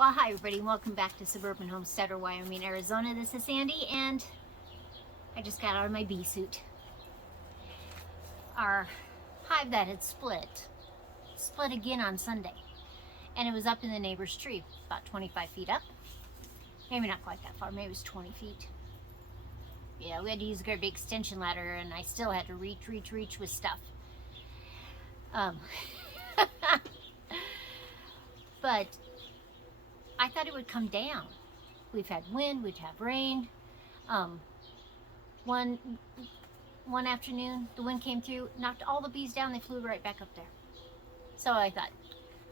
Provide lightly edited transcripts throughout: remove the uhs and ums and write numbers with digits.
Well, hi everybody, and welcome back to Suburban Homesteader WY-AZ, Arizona. This is Sandy, and I just got out of my bee suit. Our hive that had split again on Sunday, and it was up in the neighbor's tree, about 25 feet up. Maybe not quite that far, maybe it was 20 feet. Yeah, we had to use a great big extension ladder, and I still had to reach with stuff. But I thought it would come down. We've had wind, we'd have rain. One afternoon, the wind came through, knocked all the bees down, they flew right back up there. So I thought,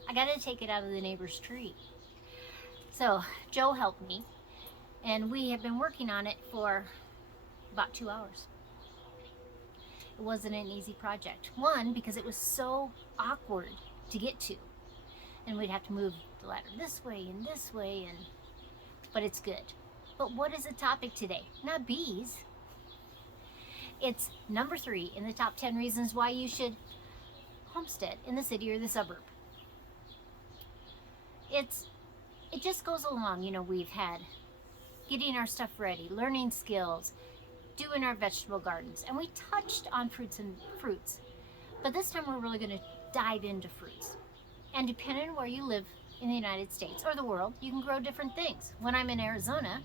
I gotta take it out of the neighbor's tree. So Joe helped me, and we have been working on it for about 2 hours. It wasn't an easy project. One, because it was so awkward to get to. And we'd have to move the ladder this way, but it's good. But what is the topic today? Not bees. It's number 3 in the top 10 reasons why you should homestead in the city or the suburb. It just goes along, you know, we've had getting our stuff ready, learning skills, doing our vegetable gardens, and we touched on fruits. But this time we're really going to dive into fruits. And depending on where you live in the United States or the world, you can grow different things. When I'm in Arizona,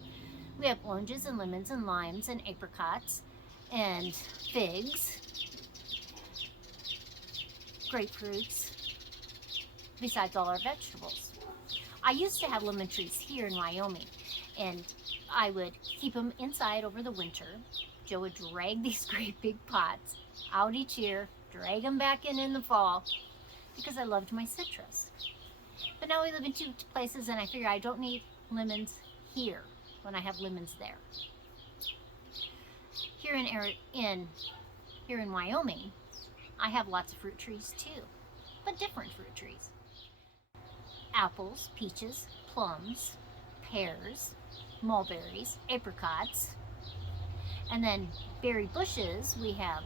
we have oranges and lemons and limes and apricots and figs, grapefruits, besides all our vegetables. I used to have lemon trees here in Wyoming, and I would keep them inside over the winter. Joe would drag these great big pots out each year, drag them back in the fall, because I loved my citrus. But now we live in 2 places, and I figure I don't need lemons here when I have lemons there. Here in Wyoming, I have lots of fruit trees too, but different fruit trees. Apples, peaches, plums, pears, mulberries, apricots, and then berry bushes, we have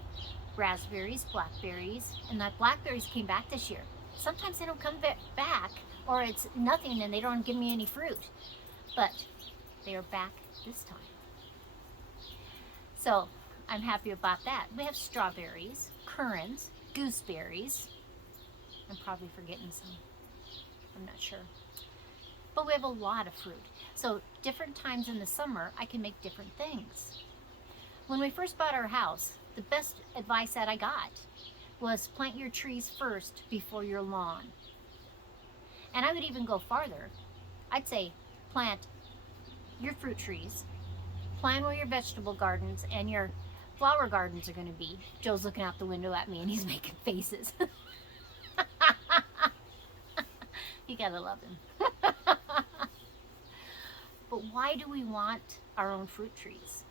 raspberries, blackberries, and the blackberries came back this year. Sometimes they don't come back, or it's nothing and they don't give me any fruit, but they are back this time. So I'm happy about that. We have strawberries, currants, gooseberries. I'm probably forgetting some. I'm not sure. But we have a lot of fruit. So different times in the summer, I can make different things. When we first bought our house, the best advice that I got was plant your trees first before your lawn. And I would even go farther. I'd say plant your fruit trees, plan where your vegetable gardens and your flower gardens are going to be. Joe's looking out the window at me and he's making faces. You gotta love him. But why do we want our own fruit trees?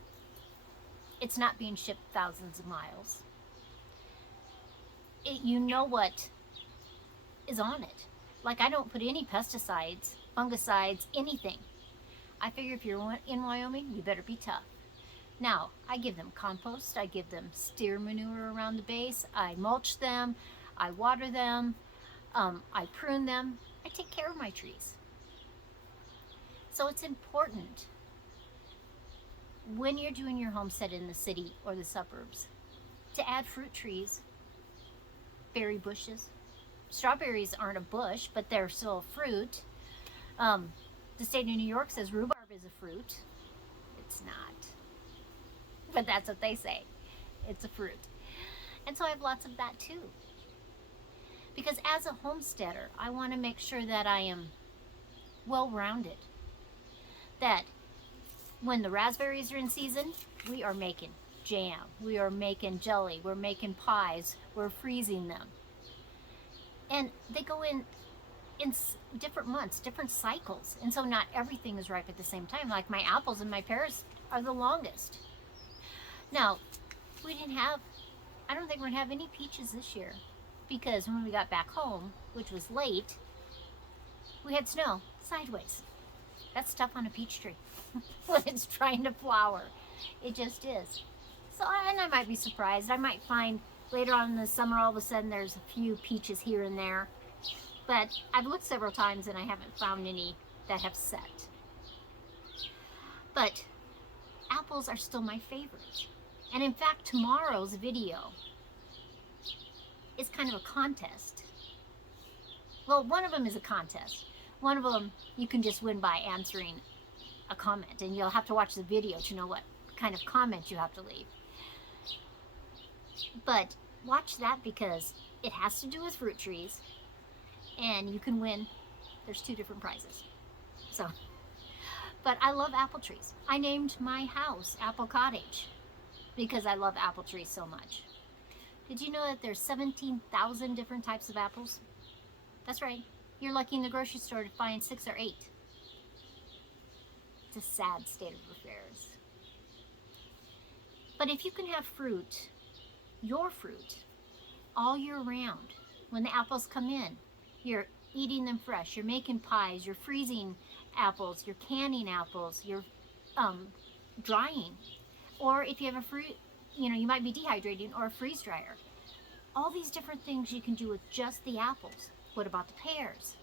It's not being shipped thousands of miles. You know what is on it. Like, I don't put any pesticides, fungicides, anything. I figure if you're in Wyoming, you better be tough. Now, I give them compost, I give them steer manure around the base, I mulch them, I water them, I prune them, I take care of my trees. So it's important when you're doing your homestead in the city or the suburbs to add fruit trees, berry bushes. Strawberries aren't a bush, but they're still a fruit. The state of New York says rhubarb is a fruit. It's not. But that's what they say. It's a fruit. And so I have lots of that too. Because as a homesteader, I want to make sure that I am well-rounded. That when the raspberries are in season, we are making jam, we are making jelly, we're making pies, we're freezing them. And they go in different months, different cycles. And so not everything is ripe at the same time. Like my apples and my pears are the longest. Now, I don't think we're gonna have any peaches this year, because when we got back home, which was late, we had snow sideways. That's tough on a peach tree when it's trying to flower. It just is. So, and I might be surprised. I might find later on in the summer, all of a sudden, there's a few peaches here and there. But I've looked several times and I haven't found any that have set. But apples are still my favorite. And in fact, tomorrow's video is kind of a contest. Well, one of them is a contest. One of them you can just win by answering a comment, and you'll have to watch the video to know what kind of comment you have to leave. But watch that because it has to do with fruit trees, and you can win. There's 2 different prizes. So, but I love apple trees. I named my house Apple Cottage because I love apple trees so much. Did you know that there's 17,000 different types of apples? That's right. You're lucky in the grocery store to find 6 or 8. It's a sad state of affairs. But if you can have fruit, your fruit, all year round, when the apples come in, you're eating them fresh, you're making pies, you're freezing apples, you're canning apples, you're drying. Or if you have a fruit, you might be dehydrating, or a freeze dryer. All these different things you can do with just the apples. What about the pears?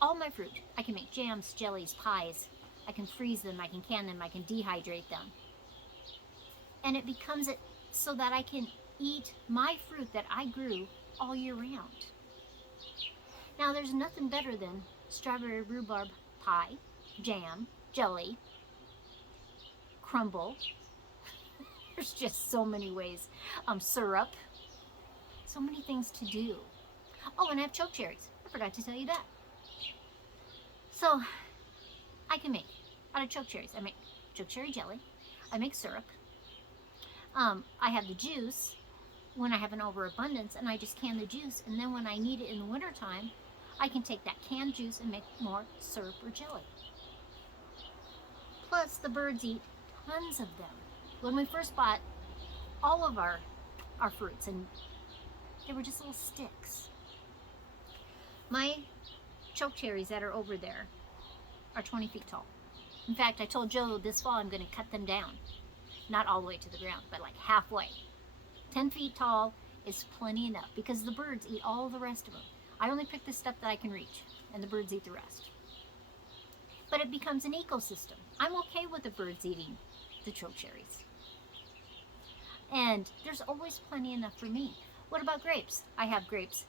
All my fruit, I can make jams, jellies, pies. I can freeze them, I can can them, I can dehydrate them. And it becomes it so that I can eat my fruit that I grew all year round. Now there's nothing better than strawberry rhubarb pie, jam, jelly, crumble. There's just so many ways. Syrup. So many things to do. Oh, and I have choke cherries. I forgot to tell you that. So, I can make, out of choke cherries, I make choke cherry jelly. I make syrup. I have the juice when I have an overabundance, and I just can the juice. And then when I need it in the wintertime, I can take that canned juice and make more syrup or jelly. Plus, the birds eat tons of them. When we first bought all of our fruits, and they were just little sticks. My choke cherries that are over there are 20 feet tall. In fact, I told Joe this fall I'm going to cut them down. Not all the way to the ground, but like halfway. 10 feet tall is plenty enough because the birds eat all the rest of them. I only pick the stuff that I can reach, and the birds eat the rest. But it becomes an ecosystem. I'm okay with the birds eating the choke cherries. And there's always plenty enough for me. What about grapes? I have grapes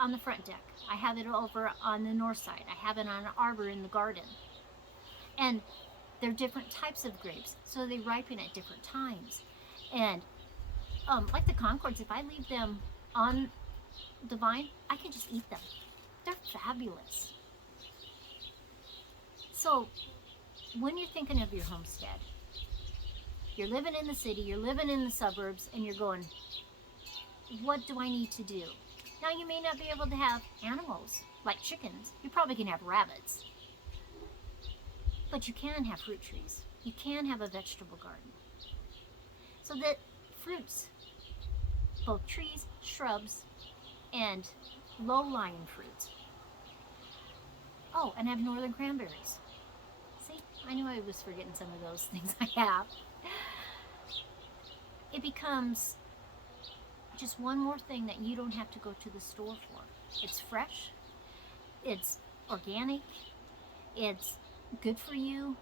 on the front deck. I have it over on the north side. I have it on an arbor in the garden. And they're different types of grapes, so they ripen at different times. And like the Concords, if I leave them on the vine, I can just eat them. They're fabulous. So when you're thinking of your homestead, you're living in the city, you're living in the suburbs, and you're going, what do I need to do? Now, you may not be able to have animals like chickens. You probably can have rabbits. But you can have fruit trees. You can have a vegetable garden. So that fruits, both trees, shrubs, and low-lying fruits. Oh, and I have northern cranberries. See, I knew I was forgetting some of those things I have. It becomes just one more thing that you don't have to go to the store for. It's fresh, it's organic, it's good for you,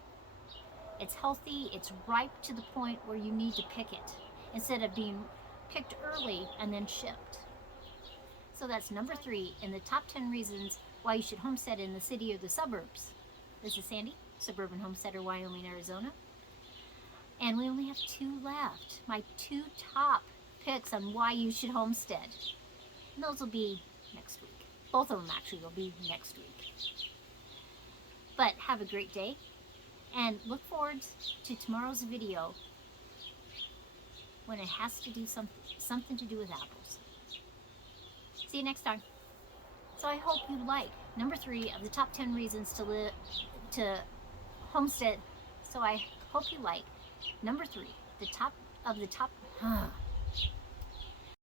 it's healthy, it's ripe to the point where you need to pick it instead of being picked early and then shipped. So that's number 3 in the top 10 reasons why you should homestead in the city or the suburbs. This is Sandi, Suburban Homesteader, Wyoming, Arizona. And we only have 2 left. My 2 top picks on why you should homestead. And those will be next week. Both of them actually will be next week. But have a great day. And look forward to tomorrow's video when it has to do something to do with apples. See you next time. So I hope you like number 3 of the top 10 reasons to homestead. So I hope you like number 3, the top of the top.